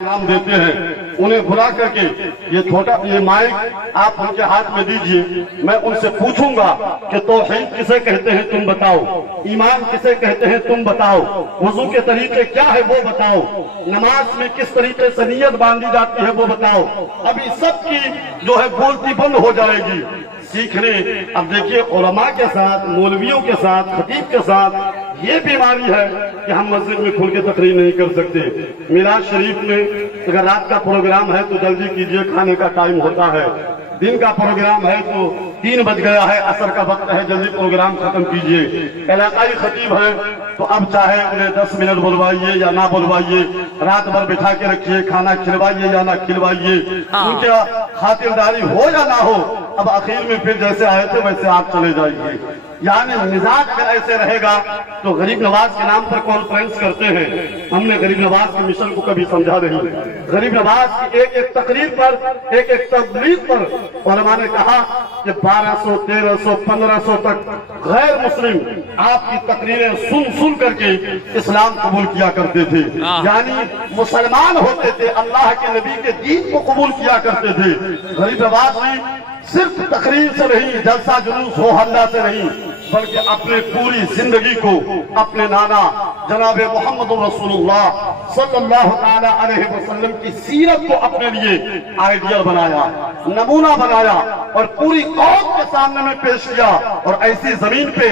नाम देते हैं उन्हें बुला करके ये माइक आप उनके हाथ में दीजिए। मैं उनसे पूछूंगा कि तौहीद किसे कहते हैं तुम बताओ, ईमान किसे कहते हैं तुम बताओ, वुजू के तरीके क्या है वो बताओ, नमाज में किस तरीके से नियत बांधी जाती है वो बताओ। अभी सबकी जो है बोलती बंद हो जाएगी सीखने। अब देखिए उलमा के साथ, मौलवियों के साथ, खतीब के साथ ये बीमारी है कि हम मस्जिद में खुल के तकरीर नहीं कर सकते। मिलाद शरीफ में अगर रात का प्रोग्राम है तो जल्दी कीजिए, खाने का टाइम होता है। दिन का प्रोग्राम है तो 3 बज गया है, असर का वक्त है, जल्दी प्रोग्राम खत्म कीजिए। इलाकाई खतीब है तो अब चाहे उन्हें 10 मिनट बुलवाइए या ना बुलवाइए, रात भर बिठा के रखिए, खाना खिलवाइए या ना खिलवाइए, उनका खातिरदारी हो या ना हो, अब आखिर में फिर जैसे आए थे वैसे आप चले जाइए। यानी मिजाज अगर ऐसे रहेगा तो गरीब नवाज के नाम पर कॉन्फ्रेंस करते हैं। हमने गरीब नवाज के मिशन को कभी समझा नहीं। गरीब नवाज की एक एक तकरीर पर, एक एक तबलीग पर उलमा ने कहा कि 1200, 1300, 1500 तक गैर मुस्लिम आपकी तकरीरें सुन सुन करके इस्लाम कबूल किया करते थे। यानी मुसलमान होते थे, अल्लाह के नबी के दीन को कबूल किया करते थे। गरीब नवाज ने सिर्फ तकरीर से नहीं, जलसा जुलूस हो हल्ला से नहीं, बल्कि अपने पूरी जिंदगी को अपने नाना जनाब मोहम्मद रसूलुल्लाह सल्लल्लाहु ताला अलैहि वसल्लम की सीरत को अपने लिए आइडियल बनाया, नमूना बनाया और पूरी कौम के सामने में पेश किया। और ऐसी जमीन पे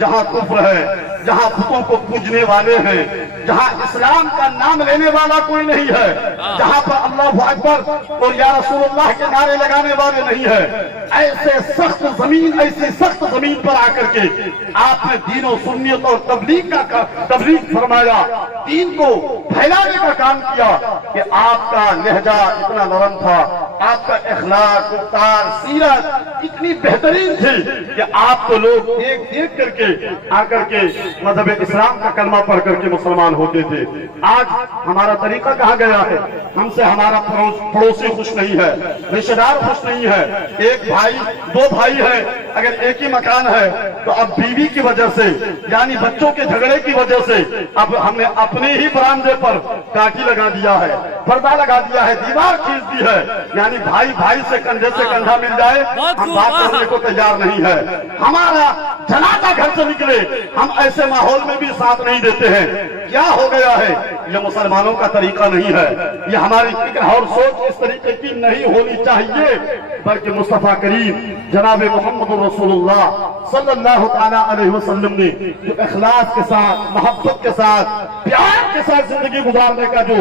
जहां कुफ्र है, जहां बुतों को पूजने वाले हैं, जहां इस्लाम का नाम लेने वाला कोई नहीं है, जहां पर अल्लाहु अकबर और या रसूलुल्लाह के नारे लगाने वाले नहीं है, ऐसे सख्त जमीन, ऐसी सख्त जमीन पर आकर के आपने दीन और सुन्नियत और तबलीग फरमाया, दीन को फैलाने का काम किया कि आपका लहजा इतना नरम था, आपका इखलाक, गुफ्तार, सीरत इतनी बेहतरीन थी कि आपको लोग देख देख करके आकर के मजहब इस्लाम का कलमा पढ़ करके मुसलमान होते थे। आज हमारा तरीका कहाँ गया है? हमसे हमारा पड़ोसी खुश नहीं है, रिश्तेदार खुश नहीं है, एक भाई 2 भाई है, अगर एक ही मकान है तो अब बीवी की वजह से, यानी बच्चों के झगड़े की वजह से अब हमने अपने ही बरामदे पर काटी लगा दिया है, पर्दा लगा दिया है, दीवार खींच दी है। यानी भाई भाई से कंधे से कंधा मिल जाए हम बात करने को तैयार नहीं है। हमारा जनाजा घर से निकले हम ऐसे माहौल में भी साथ नहीं देते हैं। क्या हो गया है? यह मुसलमानों का तरीका नहीं है, यह हमारी फिक्र और सोच इस तरीके की नहीं होनी चाहिए, बल्कि मुस्तफा करीम जनाब मोहम्मद रसूलुल्लाह सल्लल्लाहु ताला अलैहि वसल्लम ने जो इखलास के साथ, मोहब्बत के साथ, प्यार के साथ जिंदगी गुजारने का जो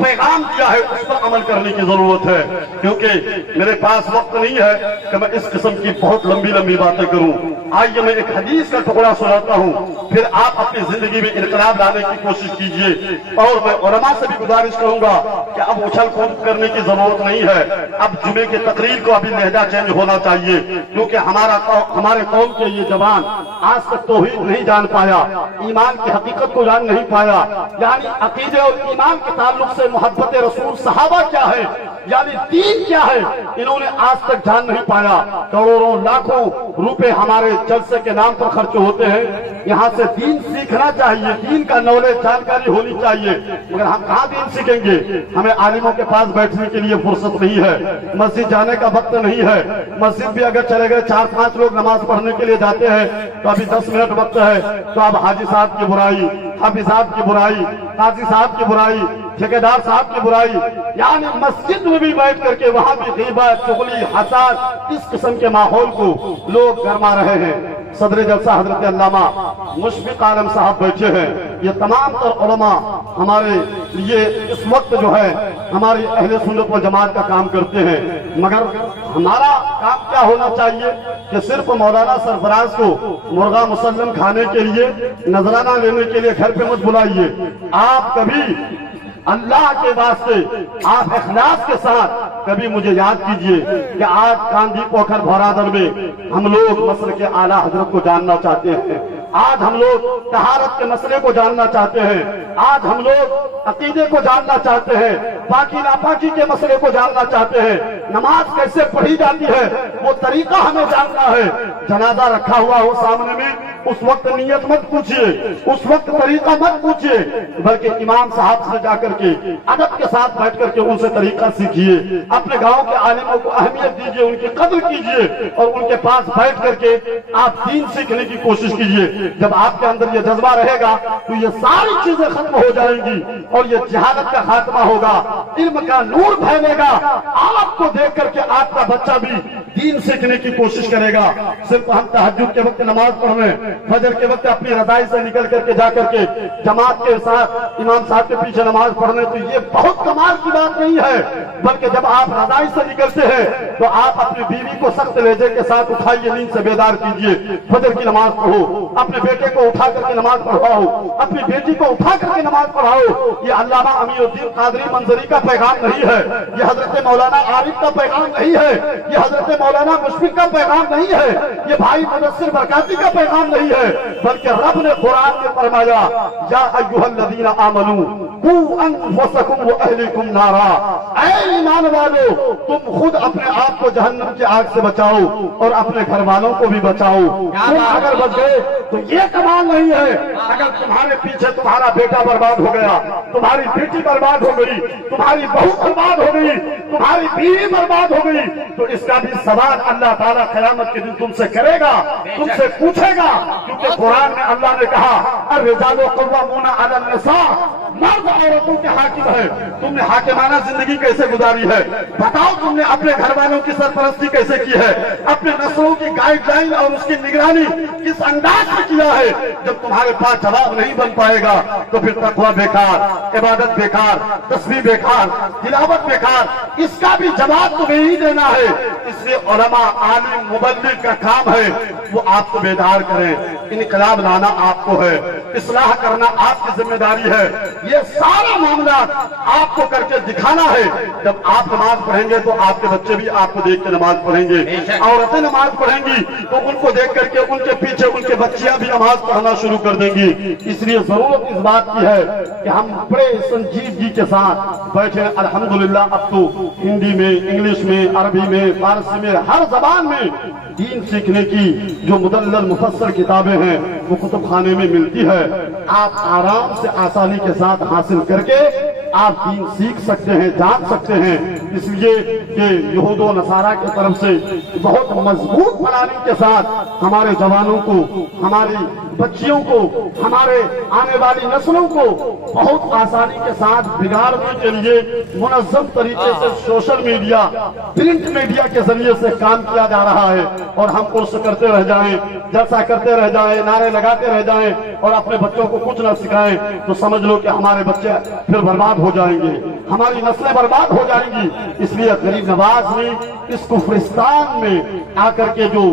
पैगाम दिया है उस पर अमल करने की जरूरत है। क्योंकि मेरे पास वक्त नहीं है कि मैं इस किस्म की बहुत लंबी लंबी बातें करूं। आइए मैं एक हदीस का टुकड़ा सुनाता हूं, फिर आप अपनी जिंदगी में इनकलाब लाने की कोशिश कीजिए। और मैं उलमा से भी गुजारिश करूंगा कि अब उछल कूद करने की जरूरत नहीं है, अब जुमे की तकरीर को अभी लहजा चेंज होना चाहिए। क्योंकि हमारे कौम के ये जवान आज तक तौहीद नहीं जान पाया, ईमान की हकीकत को जान नहीं पाया। यानी अकीदे और ईमान के ताल्लुक से मोहब्बत रसूल, सहाबा क्या है, यानी दीन क्या है, इन्होंने आज तक जान नहीं पाया। करोड़ों लाखों रुपए हमारे जलसे के नाम पर खर्च होते हैं। यहाँ से दीन सीखना चाहिए, दीन का नॉलेज, जानकारी होनी चाहिए, मगर हम कहाँ दीन सीखेंगे? हमें आलिमों के पास बैठने के लिए फुर्सत नहीं है, मस्जिद जाने का वक्त नहीं है। मस्जिद भी अगर चले गए 4-5 लोग नमाज पढ़ने के लिए जाते हैं तो अभी 10 मिनट वक्त है, तो अब हाजी साहब की बुराई, हाफिज साहब की बुराई, काजी साहब की बुराई, ठेकेदार साहब की बुराई, यानी मस्जिद में भी बैठ करके वहां भी गीबत, चुगली, हसद, इस किस्म के माहौल को लोग गरमा रहे हैं। सदर जलसा हजरत अल्लामा मुशफिक आलम साहब बैठे हैं। ये तमाम तर उलमा हमारे लिए इस वक्त जो है हमारी अहले सुन्नत व जमात का काम करते हैं, मगर हमारा काम क्या होना चाहिए कि सिर्फ मौलाना सरफराज को मुर्गा मुसल्लम खाने के लिए, नजराना लेने के लिए घर पे मत बुलाइए। आप कभी अल्लाह के वास्ते, आप इखलास के साथ कभी मुझे याद कीजिए कि आज कांदी पोखर भौरादर में हम लोग मसले के आला हजरत को जानना चाहते हैं, आज हम लोग तहारत के मसले को जानना चाहते हैं, आज हम लोग अकीदे को जानना चाहते हैं, पाकी नापाकी के मसले को जानना चाहते हैं, नमाज कैसे पढ़ी जाती है वो तरीका हमें जानना है। जनाजा रखा हुआ हो सामने में, उस वक्त नियत मत पूछिए, उस वक्त तरीका मत पूछिए, बल्कि इमाम साहब से जाकर के अदब के साथ बैठ करके उनसे तरीका सीखिए। अपने गांव के आलिमों को अहमियत दीजिए, उनकी कदर कीजिए और उनके पास बैठ करके आप दीन सीखने की कोशिश कीजिए। जब आपके अंदर ये जज्बा रहेगा तो ये सारी चीजें खत्म हो जाएंगी और ये जहालत का खात्मा होगा, इल्म का नूर फैलेगा। आपको देख करके आपका बच्चा भी दीन सीखने की कोशिश करेगा। सिर्फ हम तहज्जुद के वक्त नमाज पढ़ रहे हैं, फजर के वक्त अपनी रजाई से निकल करके जाकर के जमात के साथ इमाम साहब के पीछे नमाज पढ़ रहे हैं, तो ये बहुत कमाल की बात नहीं है। बल्कि जब आप रजाई से निकलते हैं तो आप अपनी बीवी को सख्त लहजे के साथ उठाइए, नींद से बेदार कीजिए, फजर की नमाज पढ़ो, अपने बेटे को उठा करके नमाज पढ़ाओ, अपनी बेटी को उठा करके नमाज पढ़ाओ। ये अल्लामा अमीरुद्दीन कादरी मंजरी का पैगाम नहीं है, ये हजरत मौलाना आरिफ का पैगाम नहीं है, ये हजरत मौलाना मुशफिक का पैगाम नहीं है, ये भाई मुदस्सिर बरकाती का पैगाम नहीं है, बल्कि रब ने कुरान में फरमाया या अय्युहल्लज़ीना आमनू कू अनफुसकुम व अहलिकुम नारा, ऐ ईमान वालों तुम खुद अपने आप को जहन्नम की आग से बचाओ और अपने घर वालों को भी बचाओ। तुम अगर बच गए तो ये कमाल नहीं है। अगर तुम्हारे पीछे तुम्हारा बेटा बर्बाद हो गया, तुम्हारी बेटी बर्बाद हो गई, तुम्हारी बहू बर्बाद हो गई, तुम्हारी बीवी बर्बाद हो गई, तो इसका भी सवाल अल्लाह ताला क़यामत के दिन तुमसे करेगा, तुमसे पूछेगा। क्योंकि कुरान में अल्लाह ने कहा अर्रिजालु क़व्वामूना अलन निसा, मर्द औरतों के हाकिम है। तुमने हाकिमाना जिंदगी कैसे गुजारी है? बताओ तुमने अपने घर वालों की सरपरस्ती कैसे की है? अपने नस्लों की गाइडलाइन और उसकी निगरानी किस अंदाज से किया है? जब तुम्हारे पास जवाब नहीं बन पाएगा तो फिर तकवा बेकार, इबादत बेकार, तस्बीह बेकार, तिलावत बेकार, इसका भी जवाब तुम्हें ही देना है। इसलिए उलमा, आलिम, मुबल्लिग का काम है वो आपको बेदार करें। इनकलाब लाना आपको है, इस्लाह करना आपकी जिम्मेदारी है। ये सारा मामला आपको करके दिखाना है। जब आप नमाज पढ़ेंगे तो आपके बच्चे भी आपको देख के नमाज पढ़ेंगे, औरतें नमाज पढ़ेंगी तो उनको देख करके उनके पीछे उनके बच्चियां भी नमाज पढ़ना शुरू कर देंगी। इसलिए जरूरत इस बात की है कि हम बड़े संजीदगी के साथ बैठे। अल्हम्दुलिल्लाह अब तो हिंदी में, इंग्लिश में, अरबी में, फारसी में, हर जबान में दीन सीखने की जो मुदल्लल मुफस्सर किताबें हैं वो कुतुब खाने में मिलती है। आप आराम से आसानी के साथ हासिल करके आप दीन सीख सकते हैं, जान सकते हैं। इसलिए कि यहूद व नसारा की तरफ से बहुत मजबूत प्लानिंग के साथ हमारे जवानों को, हमारी बच्चियों को, हमारे आने वाली नस्लों को बहुत आसानी के साथ बिगाड़ने के लिए मुनज़्ज़म तरीके से सोशल मीडिया, प्रिंट मीडिया के जरिए से काम किया जा रहा है। और हम कोर्स करते रह जाएं, जलसा करते रह जाएं, नारे लगाते रह जाएं और अपने बच्चों को कुछ न सिखाएं तो समझ लो कि हमारे बच्चे फिर बर्बाद हो जाएंगे, हमारी नस्लें बर्बाद हो जाएंगी। इसलिए गरीब नवाज ने इस कुफ्रिस्तान में आकर के जो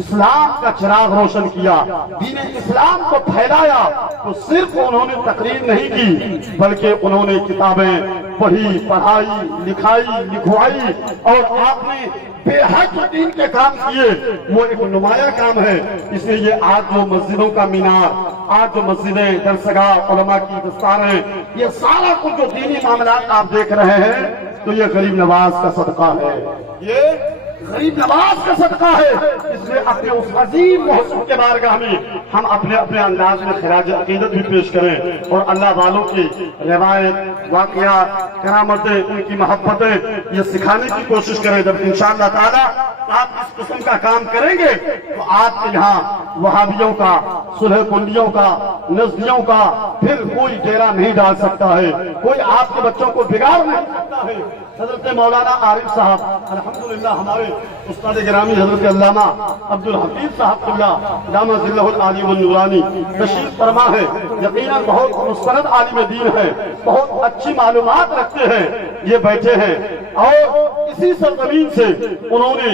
इस्लाम का चिराग रोशन किया, दीन इस्लाम को फैलाया, तो सिर्फ उन्होंने तकरीर नहीं की बल्कि उन्होंने किताबें पढ़ी, पढ़ाई, लिखाई, लिखवाई और आपने बेहद दीन के काम किए। वो एक नुमाया काम है। इसलिए ये आज जो मस्जिदों का मीनार, आज जो मस्जिदें, दरसगाह, उलमा की दस्तारें, ये सारा कुछ जो दीनी मामला आप देख रहे हैं तो ये गरीब नवाज का सदका है, ये गरीब नवाज का सदका है। इसलिए अपने उस अजीम मौसम के बारगाह में हम अपने अपने अंदाज में खराज अकीदत भी पेश करें और अल्लाह वालों की रिवायत, वाकया, करामतें, उनकी मोहब्बतें ये सिखाने की कोशिश करें। जब इंशाअल्लाह ताला आप इस किस्म का काम करेंगे तो आपके यहाँ वहाबियों का, सुलह कुल्लियों का, नज़दियों का फिर कोई डेरा नहीं डाल सकता है, कोई आपके बच्चों को बिगाड़ नहीं सकता है। हजरत मौलाना आरिफ साहब अल्हम्दुलिल्लाह हमारे उस्ताद गिरामी हजरत अल्लामा अब्दुल हकीम साहब किबला दामद ज़िल्लहुल आली व नूरानी तशरीफ फरमा है। यकीनन बहुत मुस्तरद आलिम दीन है, बहुत अच्छी मालूमात रखते हैं, ये बैठे हैं और इसी सरजमीन से उन्होंने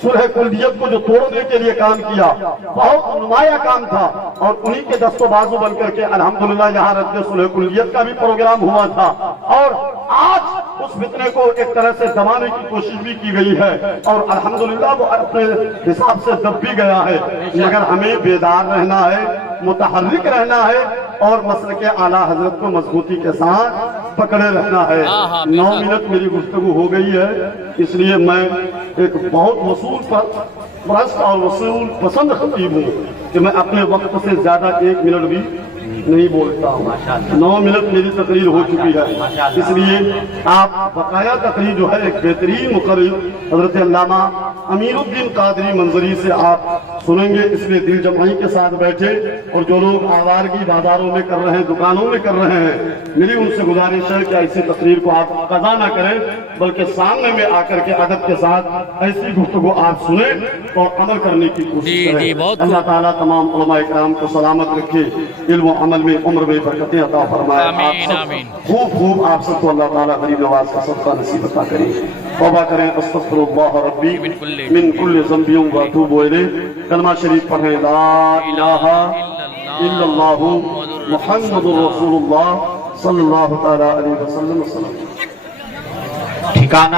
सुलह कुल्लियत को जो तोड़ने के लिए काम किया, बहुत नुमाया काम था और उन्हीं के दस्तो बाजू बन करके अल्हम्दुलिल्लाह यहाँ रद्द सुलह कुल्लियत का भी प्रोग्राम हुआ था और आज उस फितने को एक तरह से दबाने की कोशिश भी की गई है और अल्हम्दुलिल्लाह वो अपने हिसाब से दब भी गया है। मगर हमें बेदार रहना है, मुतहर्रिक रहना है और मसल के आला हजरत को मजबूती के साथ पकड़े रहना है। 9 मिनट मेरी गुफ्तगू हो गई है, इसलिए मैं एक बहुत वसूल परस्त और वसूल पसंद खतीब हूँ। کہ میں اپنے وقت سے زیادہ 1 منٹ بھی نہیں بولتا ہوں. 9 منٹ میری تقریر ہو چکی ہے، اس لیے آپ بقایا تقریر جو ہے ایک بہترین مقرر حضرت علامہ امین الدین قادری منظری سے آپ سنیں گے. اس لیے دل جمعی کے ساتھ بیٹھے، اور جو لوگ آوارگی بازاروں میں کر رہے ہیں، دکانوں میں کر رہے ہیں، میری ان سے گزارش ہے کہ ایسی تقریر کو آپ قضا نہ کریں، بلکہ سامنے میں آ کر کے ادب کے ساتھ ایسی گفتگو آپ سنیں اور عمل کرنے کی کوشش کریں. اللہ تعالیٰ تمام علماء اکرام کو سلامت رکھے، علم و عمل میں، عمر میں برکتیں عطا فرمائے. آپ سب خوب آپ سب کو اللہ تعالیٰ غریب نواز کا صدقہ نصیب عطا کرے. توبہ کریں. استغفر اللہ ربی من کل ذنب و اتوب الیہ. کلمہ شریف پڑھیں. لا الہ الا اللہ محمد رسول اللہ صلی اللہ تعالیٰ علیہ وسلم. ٹھکانہ